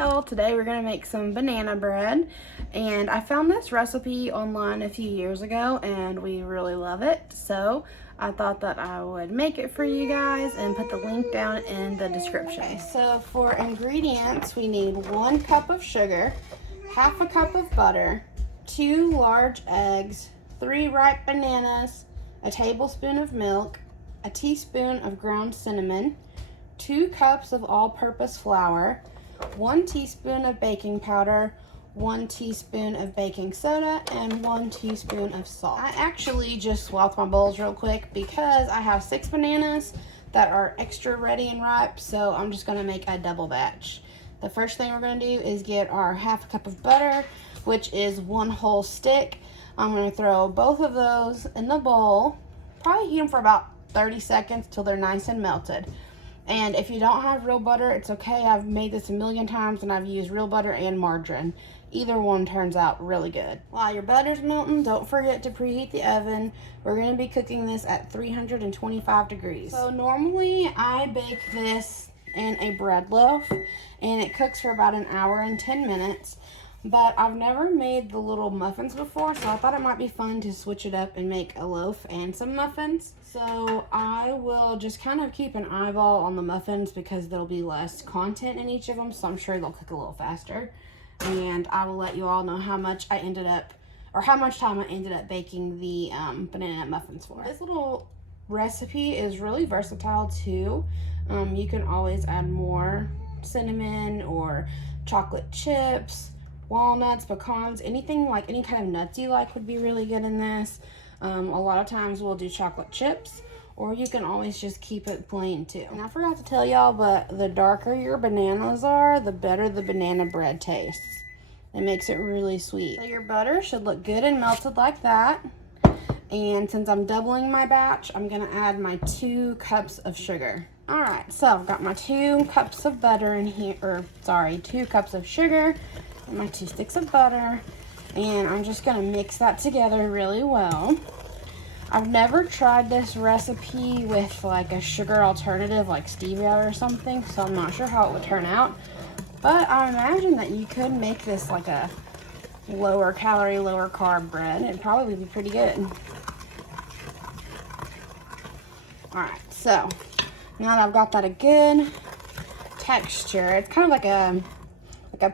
y'all, today we're gonna make some banana bread, and I found this recipe online a few years ago and we really love it, so I thought that I would make it for you guys and put the link down in the description. Okay, so for ingredients we need 1 cup of sugar, half a cup of butter, 2 large eggs, 3 ripe bananas, a tablespoon of milk, a teaspoon of ground cinnamon, 2 cups of all-purpose flour, 1 teaspoon of baking powder, 1 teaspoon of baking soda, and 1 teaspoon of salt. I actually just swapped my bowls real quick because I have 6 bananas that are extra ready and ripe, so I'm just gonna make a double batch. The first thing we're gonna do is get our half a cup of butter, which is 1 whole stick. I'm gonna throw both of those in the bowl, probably heat them for about 30 seconds till they're nice and melted. And if you don't have real butter, it's okay. I've made this a million times and I've used real butter and margarine. Either one turns out really good. While your butter's melting, don't forget to preheat the oven. We're gonna be cooking this at 325 degrees. So normally I bake this in a bread loaf and it cooks for about 1 hour and 10 minutes. But I've never made the little muffins before, so I thought it might be fun to switch it up and make a loaf and some muffins. So I will just kind of keep an eyeball on the muffins because there'll be less content in each of them, so I'm sure they'll cook a little faster. And I will let you all know how much time I ended up baking the banana muffins for. This little recipe is really versatile too. You can always add more cinnamon or chocolate chips, walnuts, pecans, anything like any kind of nuts you like would be really good in this. A lot of times we'll do chocolate chips, or you can always just keep it plain too. And I forgot to tell y'all, but the darker your bananas are, the better the banana bread tastes. It makes it really sweet. So your butter should look good and melted like that. And since I'm doubling my batch, I'm gonna add my 2 cups of sugar. All right, so I've got my 2 cups of butter in here, 2 cups of sugar, my 2 sticks of butter, and I'm just gonna mix that together really well. I've never tried this recipe with like a sugar alternative like stevia or something, so I'm not sure how it would turn out, but I imagine that you could make this like a lower calorie, lower carb bread. It'd probably be pretty good. All right, so now that I've got that a good texture, it's kind of like a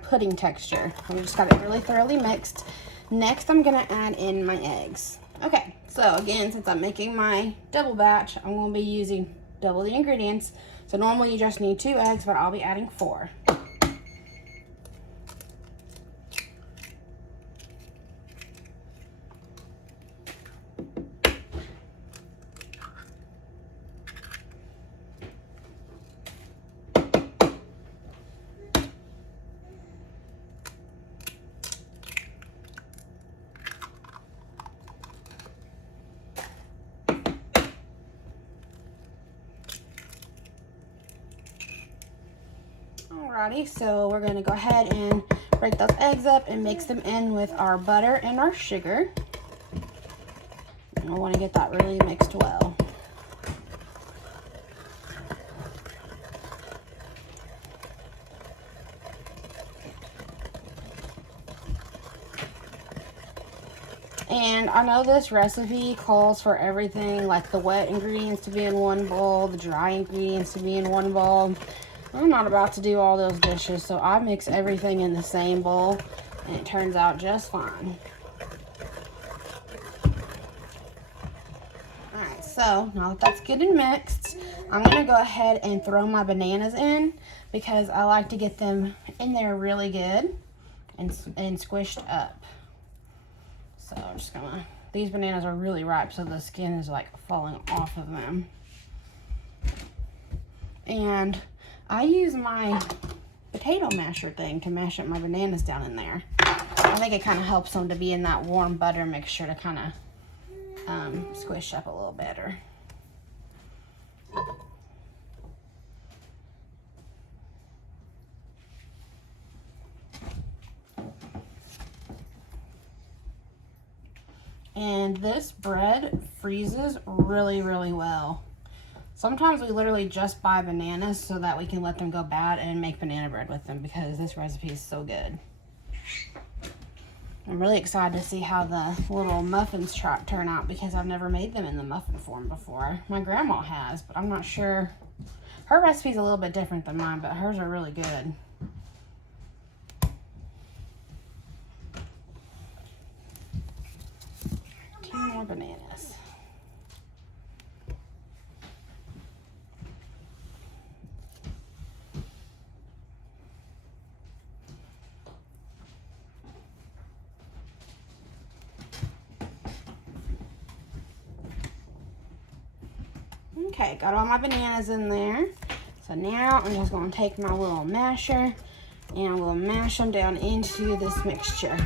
pudding texture. We just got it really thoroughly mixed. Next, I'm gonna add in my eggs. Okay, so again, since I'm making my double batch, I'm gonna be using double the ingredients. So normally you just need 2 eggs, but I'll be adding 4. Alrighty, so we're gonna go ahead and break those eggs up and mix them in with our butter and our sugar. And we want to get that really mixed well. And I know this recipe calls for everything, like the wet ingredients to be in one bowl, the dry ingredients to be in one bowl. I'm not about to do all those dishes, so I mix everything in the same bowl, and it turns out just fine. Alright, so now that that's good and mixed, I'm going to go ahead and throw my bananas in because I like to get them in there really good and squished up. So I'm just gonna, these bananas are really ripe, so the skin is like falling off of them. And I use my potato masher thing to mash up my bananas down in there. I think it kind of helps them to be in that warm butter mixture to kind of squish up a little better. And this bread freezes really, really well. Sometimes we literally just buy bananas so that we can let them go bad and make banana bread with them because this recipe is so good. I'm really excited to see how the little muffins turn out because I've never made them in the muffin form before. My grandma has, but I'm not sure. Her recipe's a little bit different than mine, but hers are really good. 2 more bananas. Okay, got all my bananas in there. So now I'm just going to take my little masher and we'll mash them down into this mixture.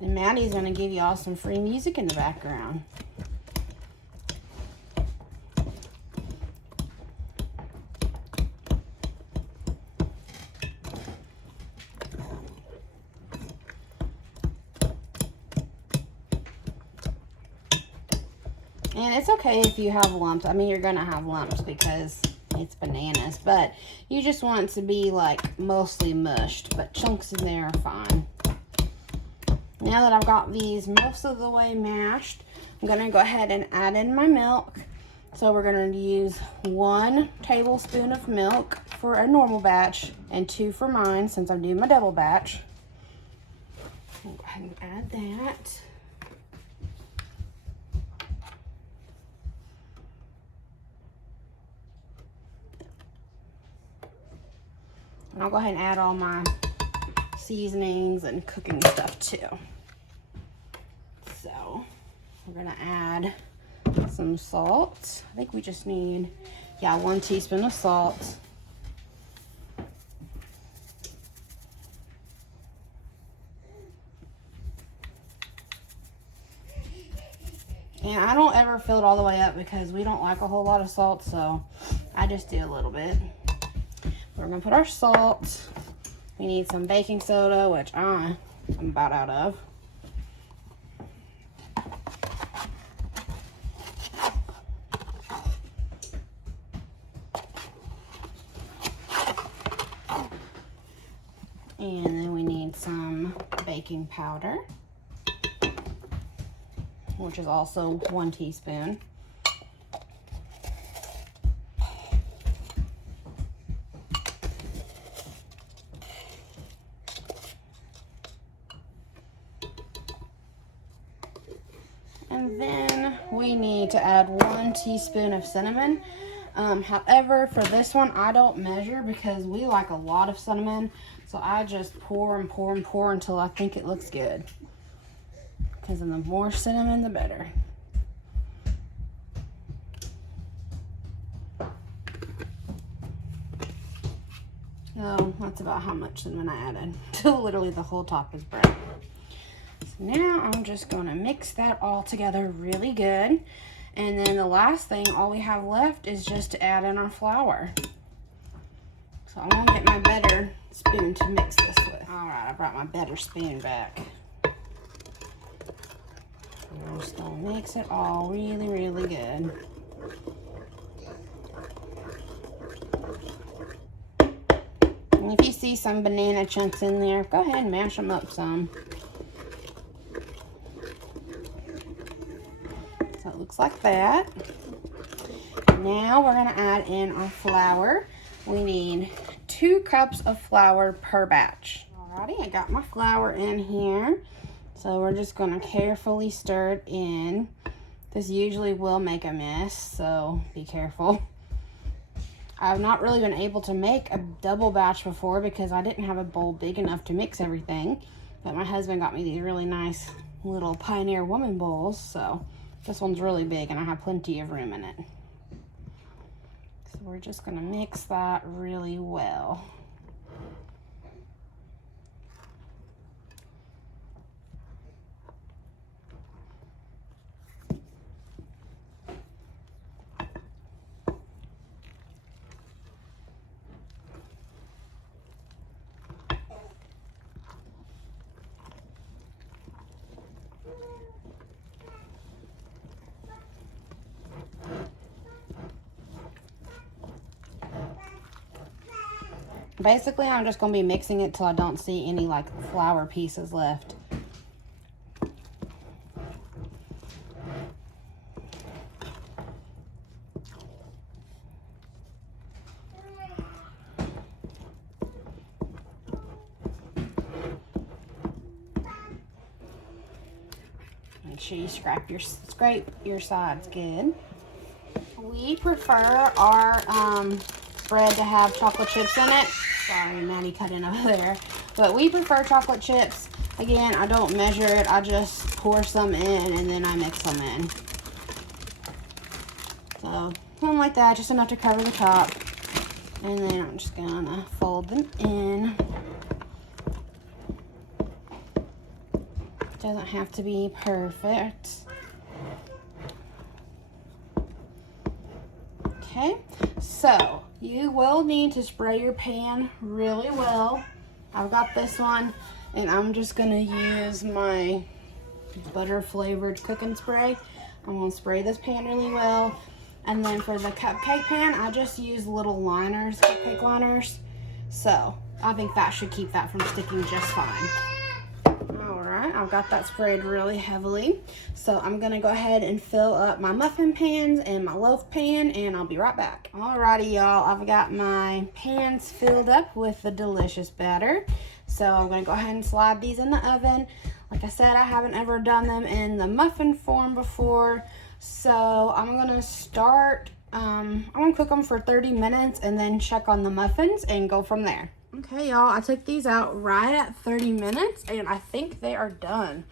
And Maddie's going to give you all some free music in the background. And it's okay if you have lumps. I mean, you're going to have lumps because it's bananas. But you just want it to be like mostly mushed. But chunks in there are fine. Now that I've got these most of the way mashed, I'm going to go ahead and add in my milk. So we're going to use 1 tablespoon of milk for a normal batch and 2 for mine since I'm doing my double batch. I'll go ahead and add that. And I'll go ahead and add all my seasonings and cooking stuff too. So we're gonna add some salt. I think we just need, 1 teaspoon of salt. And I don't ever fill it all the way up because we don't like a whole lot of salt, so I just do a little bit. We're gonna put our salt. We need some baking soda, which I'm about out of. And then we need some baking powder, which is also 1 teaspoon. And then we need to add 1 teaspoon of cinnamon. However, for this one, I don't measure because we like a lot of cinnamon. So I just pour and pour and pour until I think it looks good. Because the more cinnamon, the better. So that's about how much cinnamon I added. Till literally the whole top is brown. So now I'm just going to mix that all together really good. And then the last thing, all we have left is just to add in our flour. So I'm going to get my better spoon to mix this with. All right, I brought my better spoon back. I'm just going to mix it all really, really good. And if you see some banana chunks in there, go ahead and mash them up some. So it looks like that. Now we're going to add in our flour. We need 2 cups of flour per batch. Alrighty, I got my flour in here. So we're just going to carefully stir it in. This usually will make a mess, so be careful. I've not really been able to make a double batch before because I didn't have a bowl big enough to mix everything. But my husband got me these really nice little Pioneer Woman bowls, so this one's really big and I have plenty of room in it. So we're just going to mix that really well. Basically, I'm just going to be mixing it till I don't see any like flour pieces left. Make sure you scrape your sides good. We prefer our bread to have chocolate chips in it. Sorry, Maddie cut in over there. But we prefer chocolate chips. Again, I don't measure it. I just pour some in and then I mix them in. So, something like that, just enough to cover the top. And then I'm just gonna fold them in. Doesn't have to be perfect. Okay, so you will need to spray your pan really well. I've got this one, and I'm just gonna use my butter flavored cooking spray. I'm gonna spray this pan really well. And then for the cupcake pan, I just use little liners, cupcake liners. So I think that should keep that from sticking just fine. Alright, I've got that sprayed really heavily. So I'm gonna go ahead and fill up my muffin pans and my loaf pan, and I'll be right back. Alrighty, y'all, I've got my pans filled up with the delicious batter. So I'm gonna go ahead and slide these in the oven. Like I said, I haven't ever done them in the muffin form before. So I'm gonna start, I'm gonna cook them for 30 minutes and then check on the muffins and go from there. Okay, y'all, I took these out right at 30 minutes and I think they are done.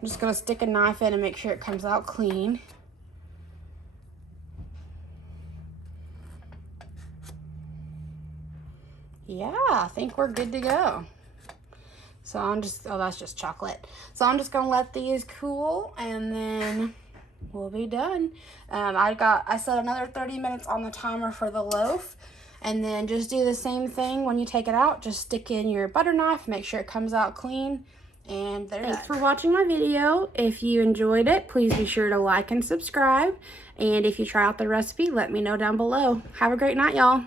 I'm just gonna stick a knife in and make sure it comes out clean. Yeah, I think we're good to go. So I'm just, oh, that's just chocolate. So I'm just gonna let these cool and then we'll be done. I set another 30 minutes on the timer for the loaf, and then just do the same thing when you take it out. Just stick in your butter knife, make sure it comes out clean, and there. Thanks for watching my video. If you enjoyed it, please be sure to like and subscribe. And if you try out the recipe, let me know down below. Have a great night, y'all.